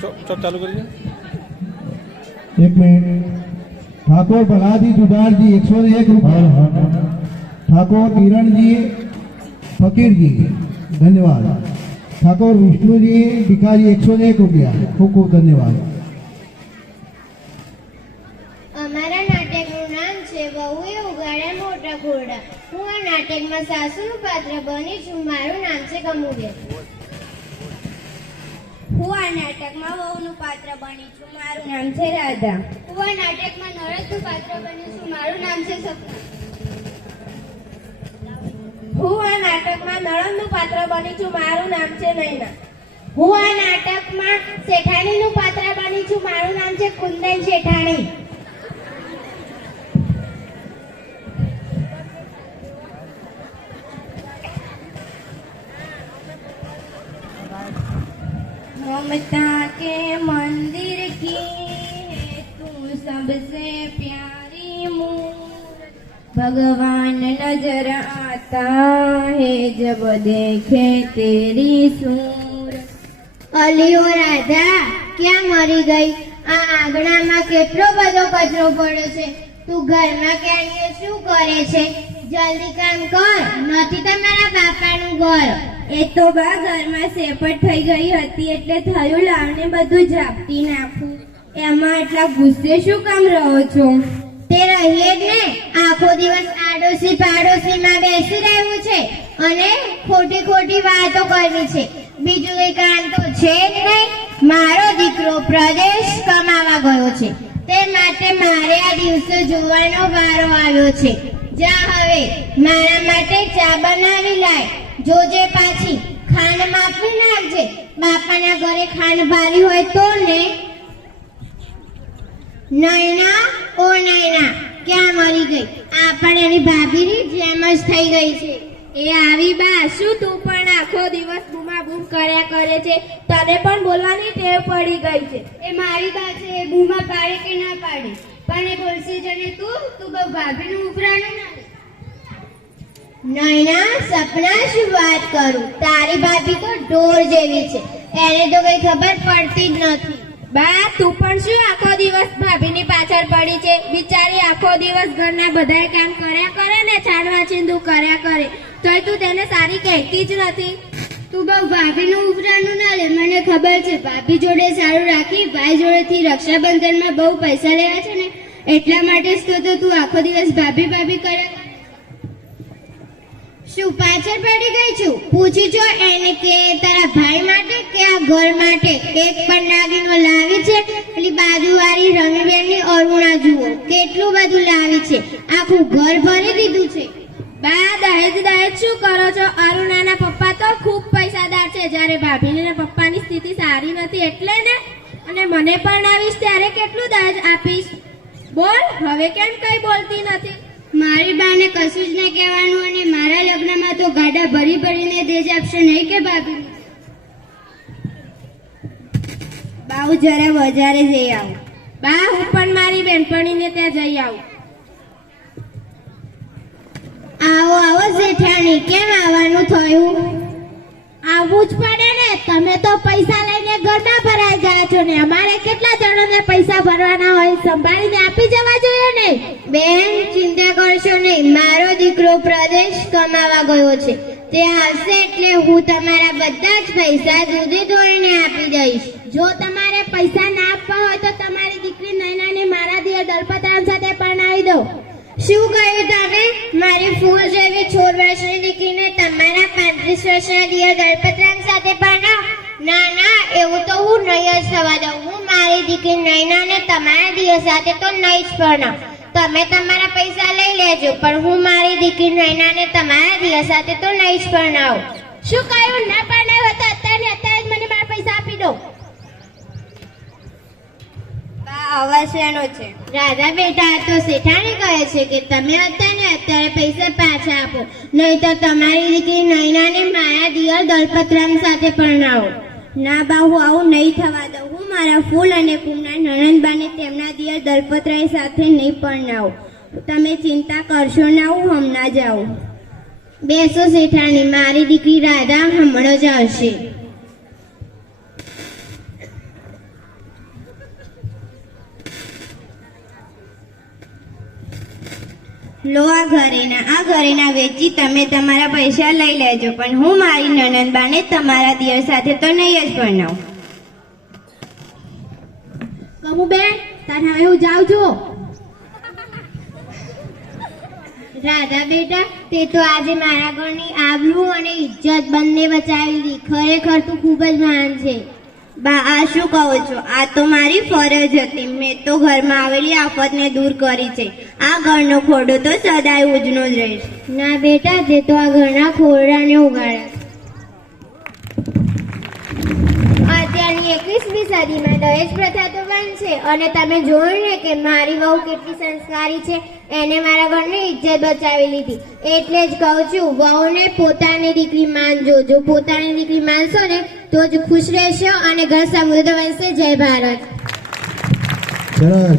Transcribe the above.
ચાલુ કરી एक मिनट। ठाकुर भलाजी जुडार जी 101 रुपया। ठाकुर किरण जी फकीर जी धन्यवाद। ठाकुर विष्णु जी भिखारी 101 रुपया। खूब खूब धन्यवाद। અમારા નાટકનું નામ છે વહુએ ઉગાડ્યા મોટા ઘોડા। હું આ નાટકમાં સાસુનું પાત્ર બની છું। મારું નામ છે કમુબેન। હું આ નાટકમાં વહુનું પાત્ર બની છું। મારું નામ છે રાધા। હું આ નાટકમાં નરસનું પાત્ર બની છું। મારું નામ છે સપના। હું આ નાટકમાં નણંદનું પાત્ર બની છું। મારું નામ છે નૈના। હું આ નાટકમાં શેઠાણીનું પાત્ર બની છું। મારું નામ છે કુંદન શેઠાણી। ममता के मंदिर की है तू सबसे प्यारी मूरत। भगवान नजर आता है जब देखे तेरी सूरत। अलियो राधा क्या मरी गई? आ आंगणाમાં કેટલો બધો કચરો પડ્યો છે। તું ઘરમાં ક્યાંય શું કરે છે? જલ્દી કામ કર, નથી તમારા બાપાનું ઘર। એ તો બા ઘરમાં સેપટ થઈ ગઈ હતી એટલે થયું લાવને બધું ઝાપટી નાખું। એમાં એટલા ગુસ્સે શું કામ રહો છો? તે રહીએ જ ને, આખો દિવસ આડોશી પાડોશીમાં બેસી રહેવું છે અને ખોટી ખોટી વાતો કરવી છે। બીજું કઈ કામ તો છે જ નહીં। મારો દીકરો પ્રદેશ કમાવા ગયો છે, તે માટે મારે આ દિવસો જોવાનો વારો આવ્યો છે। જા હવે મારા માટે ચા બનાવી લાય। જોજે પાછી ખાંડ માપી નાખજે। બાપાના ઘરે ખાંડ ભારી હોય તો ને। નૈના ઓ નૈના ક્યાં મરી ગઈ? આ પણ એની ભાભીની જેમ જ થઈ ગઈ છે। એ આવી બા, શું તું પણ આખો દિવસ બૂમાબૂમ કર્યા કરે છે? તને પણ બોલવાની ટેવ પડી ગઈ છે। એ મારી બા છે, એ બૂમા પાડે કે ના પાડે પણ એ બોલશે જને તું બહુ ભાભીનું ઉભરાનું ના। નૈના સપના શું વાત કરું, તારી ભાભી તો ઢોર જેવી છે, એને તો કઈ ખબર પડતી જ નથી। બા તું પણ શું આખો દિવસ ભાભીની પાછળ પડી છે? બિચારી આખો દિવસ ઘરના બધાય કામ કર્યા કરે ને છાણવા ચીંદુ કર્યા કરે, તોય તું તેને સારી કહેતી જ નથી। તું બહુ ભાભીનું ઉભરાનું ના લે, મને ખબર છે ભાભી જોડે સારું રાખી ભાઈ જોડેથી રક્ષાબંધનમાં બહુ પૈસા લેવા છે ને એટલા માટે જ તો તું આખો દિવસ ભાભી ભાભી કર્યા। શું પાછળ પડી ગઈ છું? પૂછી જો એને કે તારા ભાઈ માટે કે આ ઘર માટે એક પણ નાગીનો લાવી છે? પેલી બાજુવાળી રમીબેનની અરુણા જુઓ કેટલું બધું લાવી છે, આખું ઘર ભરી દીધું છે। બા દહેજ દહેજ શું કરો છો? અરુણાના પપ્પા તો ખૂબ પૈસાદાર છે, જ્યારે ભાભીના પપ્પાની સ્થિતિ સારી નથી એટલે ને। અને મને પરણાવીશ ત્યારે કેટલું દહેજ આપીશ? બોલ હવે કેમ કઈ બોલતી નથી? મારી બાને કશું જ નહીં કહેવાનું અને મારા લગ્નમાં તો ગાડા ભરી ભરીને દેજ આપશે નહીં કે ભાભી? બાઉ જરા બજારે જઈ આવું। બા હું પણ મારી બેનપણીને ત્યાં જઈ આવું। આવો આવો જેઠાણી, કેમ આવવાનું થયું? આવવું જ પડે ને, તમે તો પૈસા લઈને ઘરમાં ભરાઈ ગયા છો ને અમારે કેટલા જણોને પૈસા ભરવાના હોય, સંભાળીને આપી જવા જોઈએ ને। બેન ચિંતા કરશો નહીં, મારો દીકરો પ્રદેશ કમાવા ગયો છે, તે આવશે એટલે હું તમારા બધા જ પૈસા દૂધી ધોઈને આપી દઈશ। જો તમારે પૈસા ના આપવા હોય તો તમારી દીકરી નૈનાને મારા દિયર દલપતરામ સાથે પરણાવી દો। શું કહ્યું તમે? મારી ફૂલ જેવી 16 વર્ષની દીકરીને તમારા 35 વર્ષના દિયર દલપતરામ સાથે પરણાવ? ના ના, એવું તો હું નહીં જ થવા દઉં। હું મારી દીકરી નૈનાને તમારા દિયર સાથે તો નહીં જ પરણાવ। તમે તમારા પૈસા લઈ લેજો પણ હું મારી દીકરી નૈનાને તમારા દિયર સાથે તો નહીં જ પરણાવું। શું કહ્યું? ના પરણાવ્યો તો અત્યારે જ મને મારા પૈસા આપી દો। અવાજ એનો છે। રાધા બેટા, તો શેઠાણી કહે છે કે તમે અત્યારે પૈસા પાછા આપો, નહીં તો તમારી દીકરી નૈનાને મારા દિયર દલપતરામ સાથે પરણાવો। ના બા, હું આવું નહીં થવા દઉં। હું મારા ફૂલ અને કુમના નણંદબાને તેમના દિયર દલપતરાય સાથે નહીં પરણાવું। તમે ચિંતા કરશો ના, હું હમણાં જાઉં। બેસો શેઠાણી, મારી દીકરી રાધા હમણાં જ આવશે। લો આ ઘરેના વેચી તમે તમારા પૈસા લઈ લેજો, પણ હું મારી નણંદબાને તમારા દિયર સાથે તો નહીં જ પરણાવું. કમુબેન, તાર હવે હું જાઉં છું. રાધા બેટા, તે તો આજે મારા ઘરની આબરૂ અને ઇજ્જત બંને બચાવી લીધી. ખરેખર તું ખૂબ જ મહાન છે. બા, આ શું કહો છો? આ તો મારી ફરજ હતી. મેં તો ઘરમાં આવેલી આફતને દૂર કરી છે. આ ઘરનો ખોડો તો સદાય ઉજનો જ રહેશે. ના બેટા, તે તો આ ઘરના ખોરડાને ઉગાડ્યા. અત્યારની 21મી સદીમાં દહેજ પ્રથા તો બંધ છે, અને તમે જોયું ને કે મારી વહુ કેટલી સંસ્કારી છે. એને મારા ઘરની ઇજ્જત બચાવી લીધી. એટલે જ કહું છું, વહુને પોતાની દીકરી માનજો. જો પોતાની દીકરી માનશો ને તો જ ખુશ રહેશો અને ઘર સમૃદ્ધ બનશે. જય ભારત. સરસ.